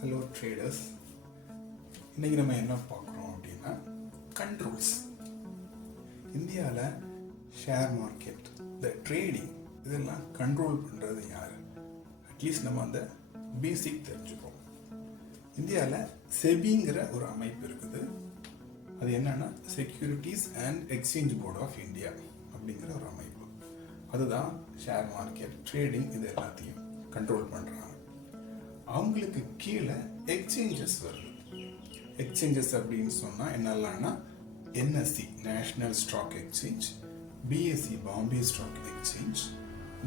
Hello traders, இன்றைக்கி நம்ம என்ன பார்க்குறோம் அப்படின்னா கண்ட்ரோல்ஸ். இந்தியாவில் ஷேர் மார்க்கெட், இந்த ட்ரேடிங் இதெல்லாம் கண்ட்ரோல் பண்ணுறது யார்? அட்லீஸ்ட் நம்ம அந்த பேசிக் தெரிஞ்சுப்போம். இந்தியாவில் செபிங்கிற ஒரு அமைப்பு இருக்குது. அது என்னன்னா securities and exchange board of India அப்படிங்கிற ஒரு அமைப்பு. அதுதான் ஷேர் மார்க்கெட், ட்ரேடிங் இது எல்லாத்தையும் கண்ட்ரோல் பண்ணுறாங்க. அவங்களுக்கு கீழே எக்ஸ்சேஞ்சஸ் வருது. எக்ஸ்சேஞ்சஸ் அப்படின்னு சொன்னால் என்னெல்லாம்னா NSE national stock exchange, BSE Bombay stock exchange,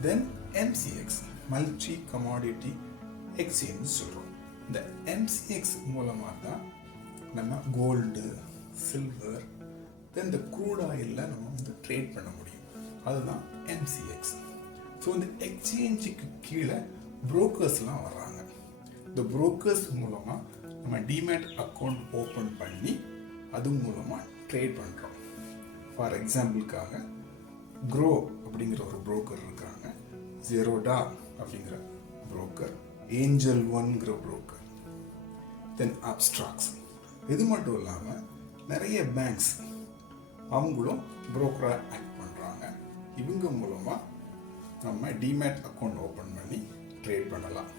then MCX multi commodity exchange சொல்கிறோம். இந்த MCX மூலமாக தான் நம்ம கோல்டு, சில்வர், தென் இந்த க்ரூட் ஆயிலில் நம்ம வந்து ட்ரேட் பண்ண முடியும். அதுதான் MCX. ஸோ இந்த எக்ஸ்சேஞ்சுக்கு கீழே புரோக்கர்ஸ்லாம் வர்றாங்க. இந்த புரோக்கர்ஸ் மூலமாக நம்ம டிமேட் அக்கௌண்ட் ஓப்பன் பண்ணி அது மூலமாக ட்ரேட் பண்ணுறோம். ஃபார் எக்ஸாம்பிளுக்காக க்ரோ அப்படிங்கிற ஒரு புரோக்கர் இருக்காங்க, ஜெரோடா அப்படிங்கிற புரோக்கர், ஏஞ்சல் ஒன்ங்கிற புரோக்கர், தென் அப்ஸ்ட்ராக்ஸ். இது மட்டும் இல்லாமல் நிறைய பேங்க்ஸ் அவங்களும் புரோக்கராக ஆக்ட் பண்ணுறாங்க. இவங்க மூலமாக நம்ம டிமேட் அக்கௌண்ட் ஓப்பன் பண்ணி ட்ரேட் பண்ணலாம்.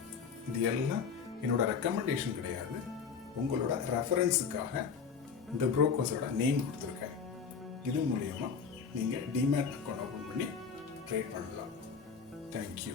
இது எல்லாம் என்னோட ரெக்கமெண்டேஷன் கிடையாது, உங்களோட ரெஃபரன்ஸுக்காக இந்த புரோக்கர்ஸோட நேம் கொடுத்துருக்கேன். இது மூலயமா நீங்கள் டிமேட் அக்கௌண்ட் ஓப்பன் பண்ணி ட்ரேட் பண்ணலாம். தேங்க்யூ.